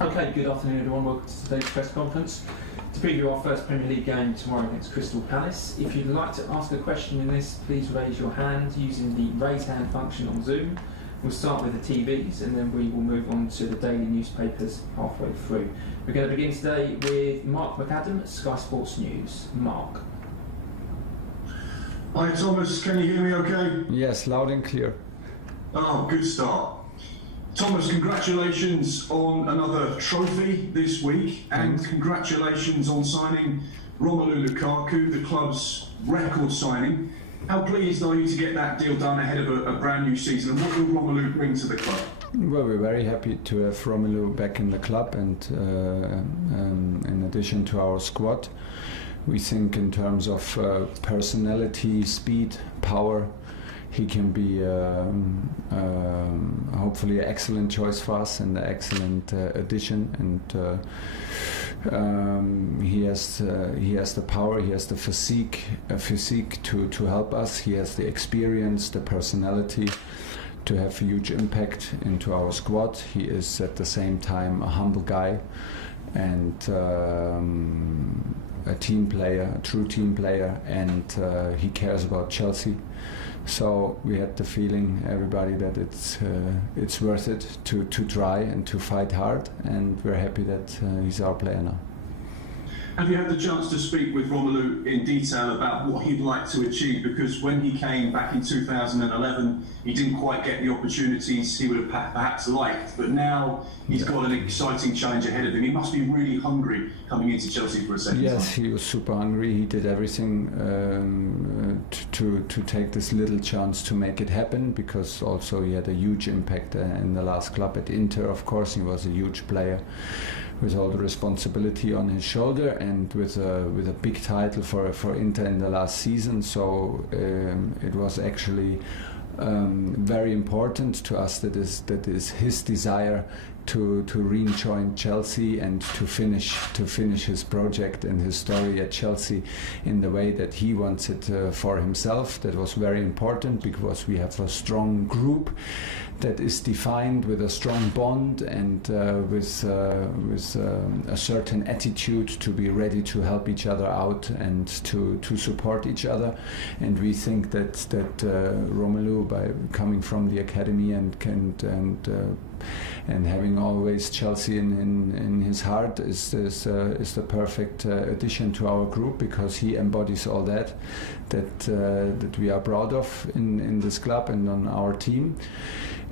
Okay, good afternoon everyone, welcome to today's press conference to preview our first Premier League game tomorrow against Crystal Palace. If you'd like to ask a question in this, please raise your hand using the raise hand function on Zoom. We'll start with the TVs and then we will move on to the daily newspapers halfway through. We're going to begin today with Mark McAdam at Sky Sports News. Mark. Hi Thomas, can you hear me okay? Yes, loud and clear. Oh, good start. Thomas, congratulations on another trophy this week and congratulations on signing Romelu Lukaku, the club's record signing. How pleased are you to get that deal done ahead of a brand new season, and what will Romelu bring to the club? Well, we're very happy to have Romelu back in the club and in addition to our squad. We think in terms of personality, speed, power, he can be hopefully an excellent choice for us and an excellent addition, and he has the power, he has the physique to help us. He has the experience, the personality to have a huge impact into our squad. He is at the same time a humble guy and a team player, a true team player, and he cares about Chelsea. So we had the feeling, everybody, that it's worth it to try and to fight hard, and we're happy that he's our player now. Have you had the chance to speak with Romelu in detail about what he'd like to achieve? Because when he came back in 2011, he didn't quite get the opportunities he would have perhaps liked, but now he's got an exciting challenge ahead of him. He must be really hungry coming into Chelsea for a second time. Yes, he was super hungry. He did everything to take this little chance to make it happen, because also he had a huge impact in the last club at Inter. Of course, he was a huge player with all the responsibility on his shoulder and with a big title for Inter in the last season. So it was actually very important to us that is his desire to rejoin Chelsea and to finish his project and his story at Chelsea in the way that he wants it for himself. That was very important because we have a strong group that is defined with a strong bond and with a certain attitude to be ready to help each other out and to support each other. And we think that Romelu, by coming from the academy and having always Chelsea in his heart, is the perfect addition to our group, because he embodies all that we are proud of in this club and on our team.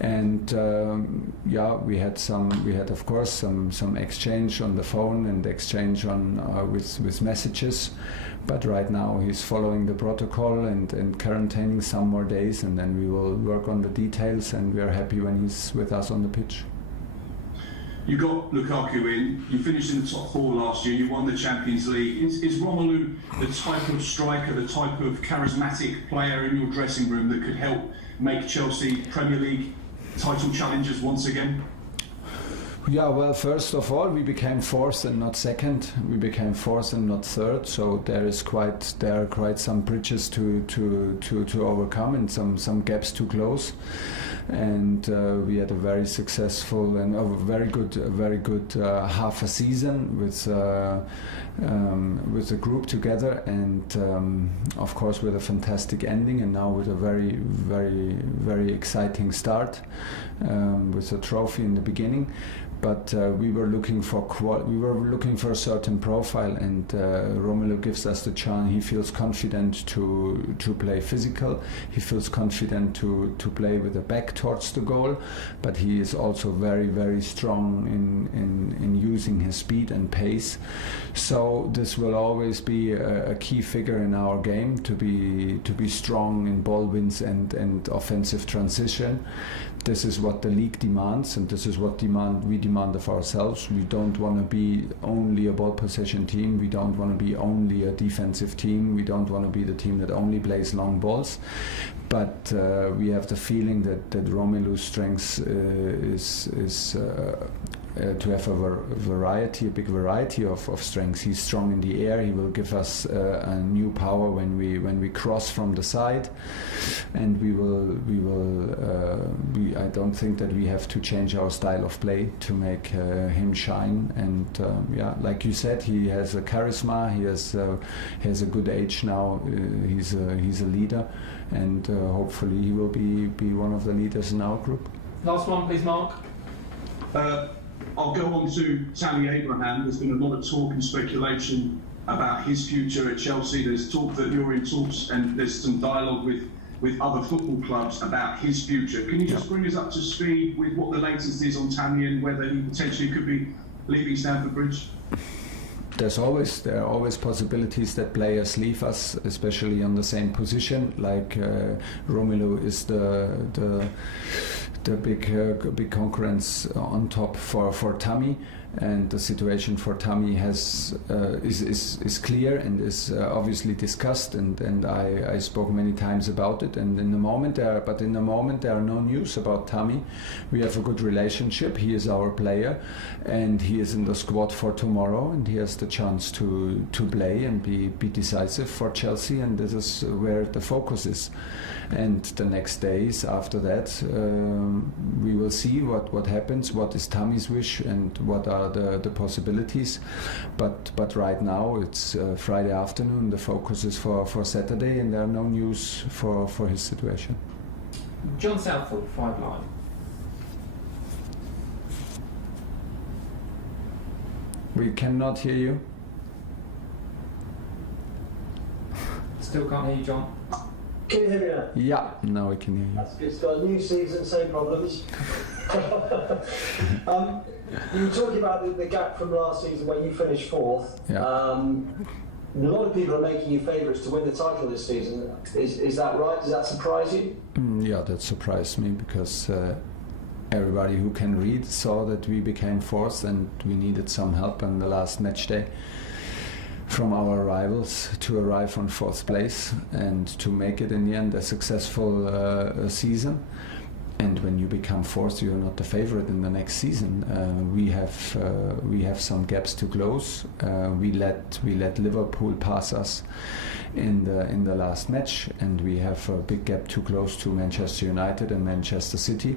And we had of course some exchange on the phone and exchange on with messages, but right now he's following the protocol and quarantining some more days, and then we will work on the details, and we are happy when he's with us on the pitch. You got Lukaku in, you finished in the top four last year, you won the Champions League. Is Romelu the type of striker, the type of charismatic player in your dressing room that could help make Chelsea Premier League title challengers once again? Yeah, well, first of all, we became fourth and not second. We became fourth and not third. So there are quite some bridges to overcome and some gaps to close. And we had a very successful and a very good half a season with the group together, and of course with a fantastic ending, and now with a very exciting start with a trophy in the beginning. But we were looking for a certain profile, and Romelu gives us the chance. He feels confident to play physical. He feels confident to play with the back towards the goal, but he is also very strong in using his speed and pace. So this will always be a key figure in our game, to be strong in ball wins and offensive transition. This is what the league demands, and this is what we demand of ourselves. We don't want to be only a ball possession team. We don't want to be only a defensive team. We don't want to be the team that only plays long balls. But we have the feeling that Romelu's strength is a big variety of strengths. He's strong in the air. He will give us a new power when we cross from the side, and I don't think that we have to change our style of play to make him shine. And like you said, he has a charisma. He has a good age now. He's a leader, and hopefully he will be one of the leaders in our group. Last one, please, Mark. I'll go on to Tammy Abraham. There's been a lot of talk and speculation about his future at Chelsea. There's talk that you're in talks, and there's some dialogue with other football clubs about his future. Can you just bring us up to speed with what the latest is on Tammy and whether he potentially could be leaving Stamford Bridge? There are always possibilities that players leave us, especially on the same position. Like Romelu is the big concurrence on top for Tammy, and the situation for Tammy is clear and is obviously discussed, and I spoke many times about it. And in the moment there are no news about Tammy. We have a good relationship. He is our player, and he is in the squad for tomorrow, and he has the chance to play and be decisive for Chelsea, and this is where the focus is. And the next days after that, we will see what happens, what is Tammy's wish, and what are the possibilities. But right now it's Friday afternoon. The focus is for Saturday, and there are no news for his situation. John Southall, 5 Live. We cannot hear you. Still can't hear you, John. Can you hear me now? Yeah, now we can hear you. That's good. It's got a new season, same problems. You were talking about the gap from last season when you finished 4th. Yeah. A lot of people are making you favourites to win the title this season. Is that right? Does that surprise you? Yeah, that surprised me because everybody who can read saw that we became 4th, and we needed some help on the last match day from our rivals to arrive on 4th place and to make it in the end a successful season. And when you become 4th, you're not the favorite in the next season. We have some gaps to close. We let Liverpool pass us in the last match, and we have a big gap to close to Manchester United and Manchester City.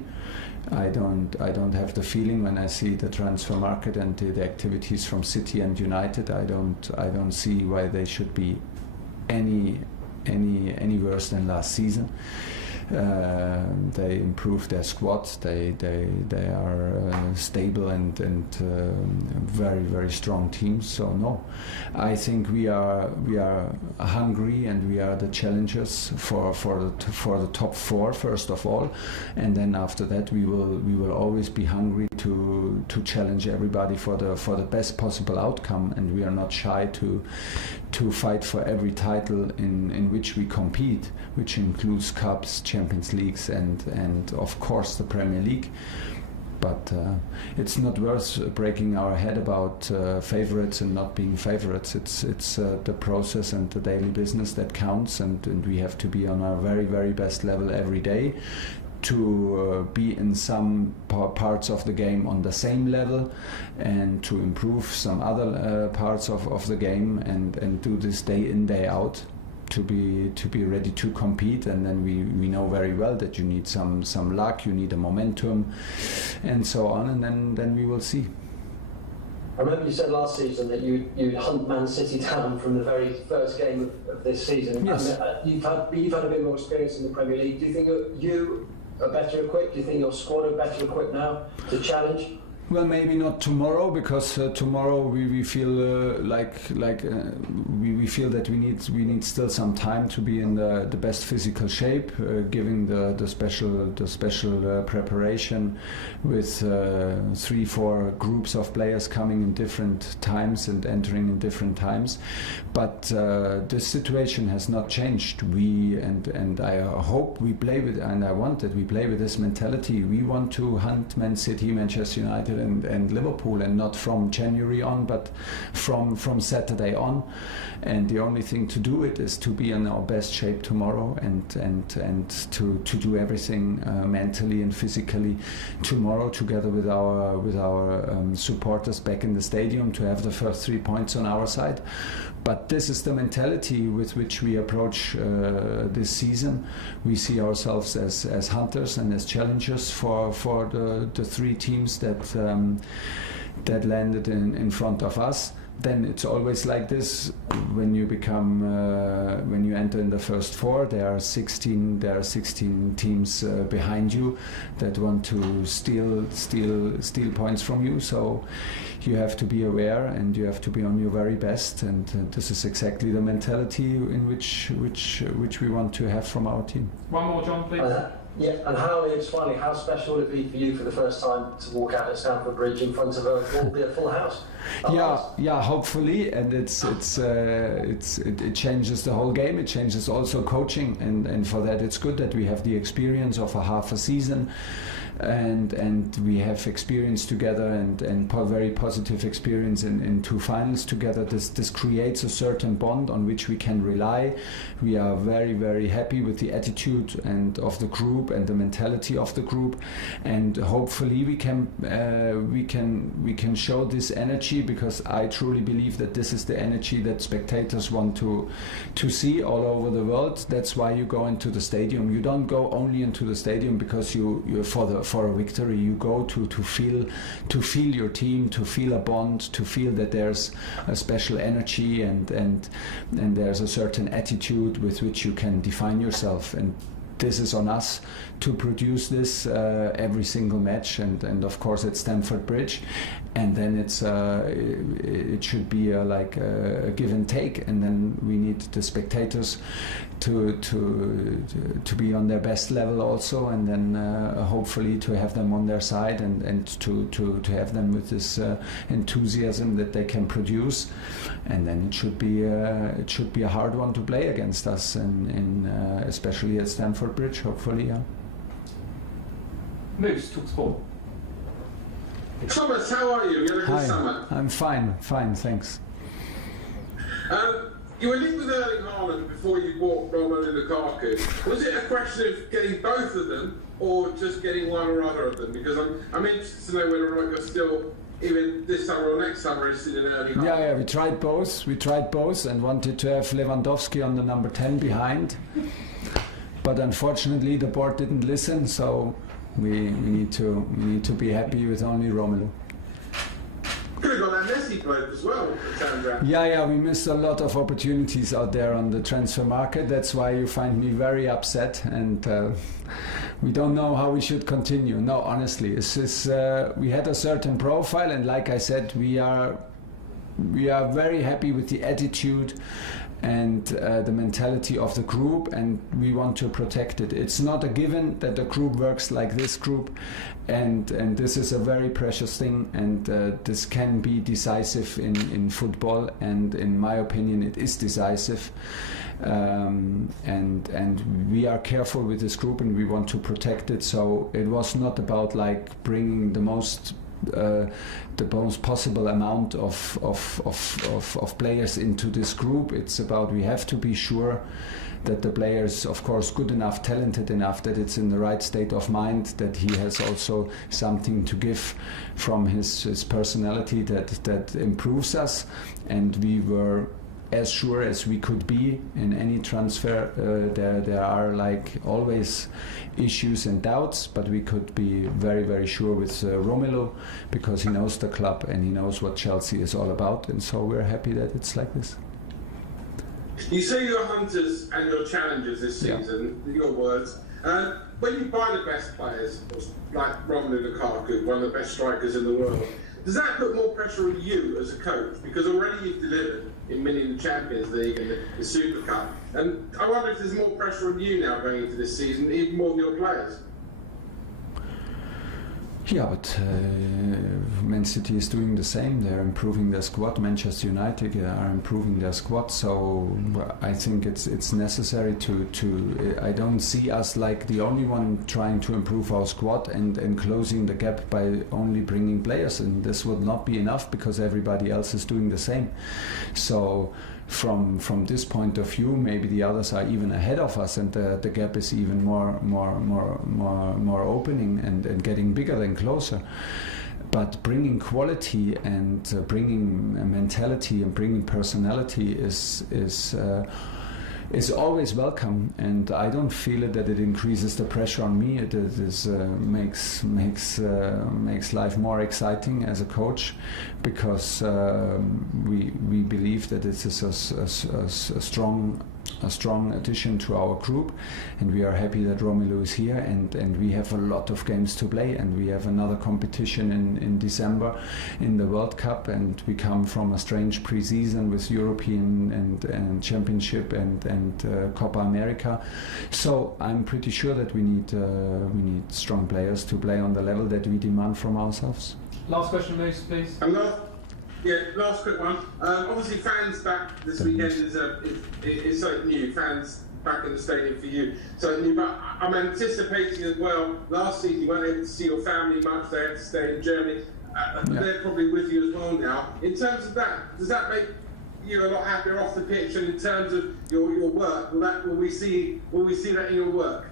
I don't have the feeling when I see the transfer market and the activities from City and United. I don't see why they should be any worse than last season. They improved their squad. They are stable and very, very strong teams. So no, I think we are hungry, and we are the challengers for the top 4 first of all, and then after that we will always be hungry to challenge everybody for the best possible outcome, and we are not shy to fight for every title in which we compete, which includes cups, Champions Leagues, and of course the Premier League. But it's not worth breaking our head about favorites and not being favorites. It's the process and the daily business that counts, and we have to be on our very, very best level every day to be in some parts of the game on the same level, and to improve some other parts of the game, and do this day in, day out, to be ready to compete. And then we know very well that you need some luck, you need a momentum, and so on, and then we will see. I remember you said last season that you'd hunt Man City down from the very first game of this season. Yes. You've had a bit more experience in the Premier League. Do you think you are better equipped? Do you think your squad are better equipped now to challenge? Well, maybe not tomorrow, because tomorrow we feel we feel that we need still some time to be in the best physical shape, giving the special preparation with 3-4 groups of players coming in different times and entering in different times. But this situation has not changed. And I hope we play with, and I want that we play with this mentality. We want to hunt Man City, Manchester United, United and Liverpool, and not from January on, but from Saturday on. And the only thing to do it is to be in our best shape tomorrow, and to do everything mentally and physically tomorrow, together with our supporters back in the stadium, to have the first 3 points on our side. But this is the mentality with which we approach this season. We see ourselves as hunters and as challengers for the 3 teams that landed in front of us. Then it's always like this when you become when you enter in the first 4. There are 16 teams behind you that want to steal points from you. So you have to be aware, and you have to be on your very best. And this is exactly the mentality in which we want to have from our team. One more, John, please. Yeah, and how special would it be for you for the first time to walk out at Stamford Bridge in front of a full house? Yeah, hopefully, and it changes the whole game. It changes also coaching, and for that it's good that we have the experience of a half a season, and we have experience together, and very positive experience in 2 finals together. This creates a certain bond on which we can rely. We are very, very happy with the attitude and of the group and the mentality of the group, and hopefully we can show this energy, because I truly believe that this is the energy that spectators want to see all over the world. That's why you go into the stadium. You don't go only into the stadium because you're for a victory. You go to feel your team, to feel a bond, to feel that there's a special energy and there's a certain attitude with which you can define yourself. And this is on us to produce this every single match, and of course at Stamford Bridge. And then it should be like a give and take, and then we need the spectators to be on their best level also, and then hopefully to have them on their side, and to have them with this enthusiasm that they can produce. And then it should be a hard one to play against us, and especially at Stamford Bridge, hopefully. Yeah. Moose, talk sport. Thomas, how are you? You had a good summer. I'm fine, thanks. You were linked with Erling Haaland before you bought Romelu Lukaku. Was it a question of getting both of them, or just getting one or other of them? Because I'm interested to know whether or not you're still, even this summer or next summer, interested in Erling Haaland. Yeah, we tried both and wanted to have Lewandowski on the number 10 behind. But unfortunately the board didn't listen, so we need to be happy with only Romelu. Could have got that Messi bloke as well, it turns out. Yeah, we missed a lot of opportunities out there on the transfer market. That's why you find me very upset, and we don't know how we should continue. No, honestly, we had a certain profile, and like I said, we are very happy with the attitude and the mentality of the group, and we want to protect it. It's not a given that the group works like this group, and this is a very precious thing, and this can be decisive in football, and in my opinion it is decisive, and we are careful with this group, and we want to protect it. So it was not about like bringing the most possible amount of players into this group. It's about, we have to be sure that the player is, of course, good enough, talented enough, that it's in the right state of mind, that he has also something to give from his personality that improves us. And we were as sure as we could be in any transfer. There are like always issues and doubts, but we could be very, very sure with Romelu, because he knows the club and he knows what Chelsea is all about, and so we're happy that it's like this. You say you're hunters and you're challengers this season, your words. When you buy the best players, like Romelu Lukaku, one of the best strikers in the world, does that put more pressure on you as a coach? Because already you've delivered in winning the Champions League and the Super Cup. And I wonder if there's more pressure on you now going into this season, even more than your players. Yeah, but Man City is doing the same. They're improving their squad. Manchester United are improving their squad. So I think it's necessary to. I don't see us like the only one trying to improve our squad and closing the gap by only bringing players. And this would not be enough because everybody else is doing the same. So. From this point of view, maybe the others are even ahead of us, and the gap is even more opening and getting bigger and closer. But bringing quality and bringing mentality and bringing personality is always welcome, and I don't feel it that it increases the pressure on me. It makes life more exciting as a coach, because we believe that it is a strong addition to our group, and we are happy that Romelu is here, and we have a lot of games to play, and we have another competition in December in the World Cup, and we come from a strange pre-season with European and Championship and Copa America. So I'm pretty sure that we need strong players to play on the level that we demand from ourselves. Last question, Moose, please. Last quick one. Obviously, fans back this weekend is something new. Fans back in the stadium for you, something new. But I'm anticipating as well. Last season, you weren't able to see your family much. They had to stay in Germany. They're probably with you as well now. In terms of that, does that make you a lot happier off the pitch? And in terms of your work, will we see that in your work?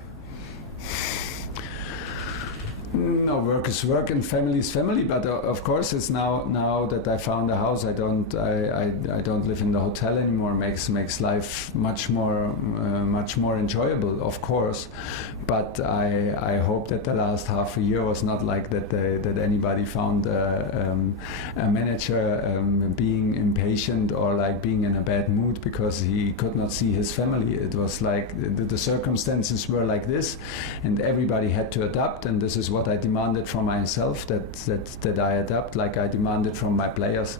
No, work is work and family is family. But of course, it's now that I found a house. I don't live in the hotel anymore. Makes life much more enjoyable, of course. But I hope that the last half a year was not like that. That anybody found a manager being impatient or like being in a bad mood because he could not see his family. It was like the circumstances were like this, and everybody had to adapt. And this is what I demanded from myself, that I adapt, like I demanded from my players.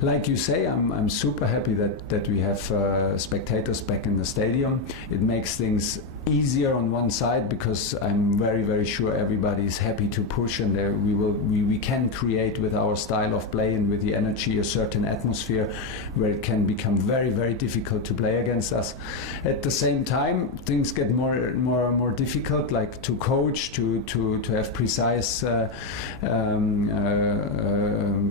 Like you say, I'm super happy that we have spectators back in the stadium. It makes things easier on one side, because I'm very, very sure everybody is happy to push, and we can create with our style of play and with the energy a certain atmosphere where it can become very, very difficult to play against us. At the same time, things get more difficult, like to coach, to have precise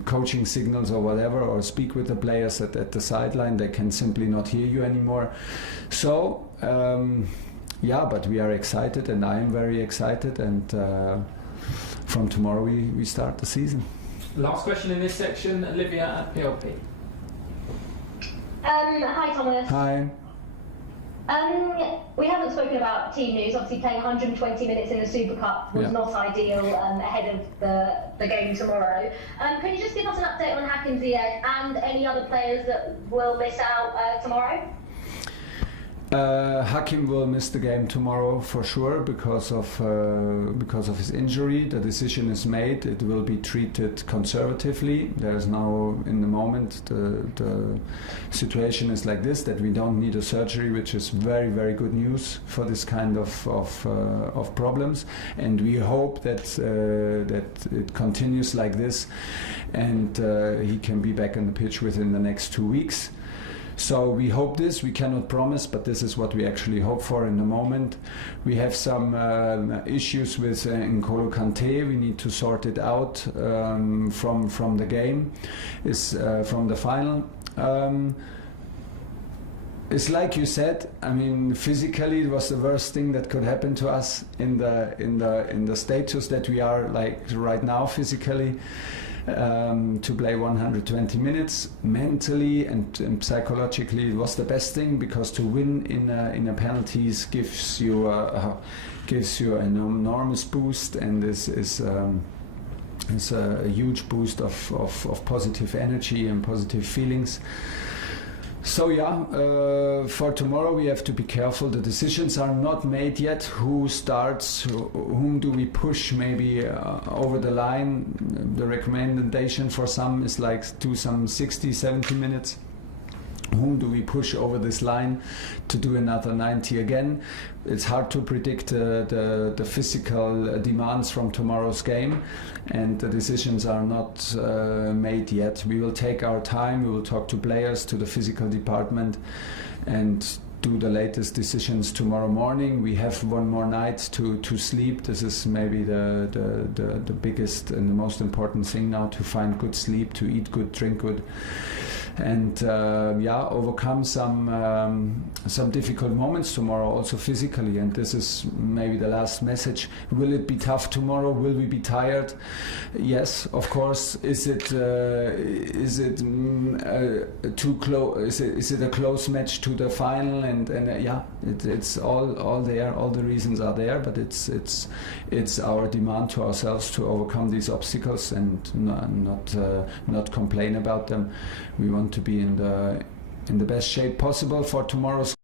coaching signals or whatever, or speak with the players at the sideline. They can simply not hear you anymore. So yeah, but we are excited, and I am very excited, and from tomorrow we start the season. Last question in this section, Olivia at PLP. Hi, Thomas. Hi. We haven't spoken about team news. Obviously, playing 120 minutes in the Super Cup was not ideal ahead of the game tomorrow. Can you just give us an update on Hakim Ziyech and any other players that will miss out tomorrow? Hakim will miss the game tomorrow for sure because of his injury. The decision is made. It will be treated conservatively. There is now, in the moment, the situation is like this, that we don't need a surgery, which is very, very good news for this kind of problems. And we hope that it continues like this, and he can be back on the pitch within the next 2 weeks. So we hope this. We cannot promise, but this is what we actually hope for in the moment. We have some issues with N'Golo Kanté. We need to sort it out from the game, from the final. It's like you said. I mean, physically, it was the worst thing that could happen to us in the status that we are like right now physically. To play 120 minutes mentally and psychologically, it was the best thing, because to win in a penalties gives you an enormous boost, and this is a huge boost of positive energy and positive feelings. So yeah, for tomorrow we have to be careful. The decisions are not made yet. Who starts? Whom do we push maybe over the line? The recommendation for some is like do some 60-70 minutes whom do we push over this line to do another 90 again. It's hard to predict the physical demands from tomorrow's game, and the decisions are not made yet. We will take our time, we will talk to players, to the physical department, and do the latest decisions tomorrow morning. We have one more night to sleep. This is maybe the biggest and the most important thing now, to find good sleep, to eat good, drink good, and overcome some difficult moments tomorrow, also physically. And this is maybe the last message. Will it be tough tomorrow? Will we be tired? Yes, of course. Is it too close? Is it a close match to the final? It's all there. All the reasons are there, but it's our demand to ourselves to overcome these obstacles and not complain about them. We want to be in the best shape possible for tomorrow's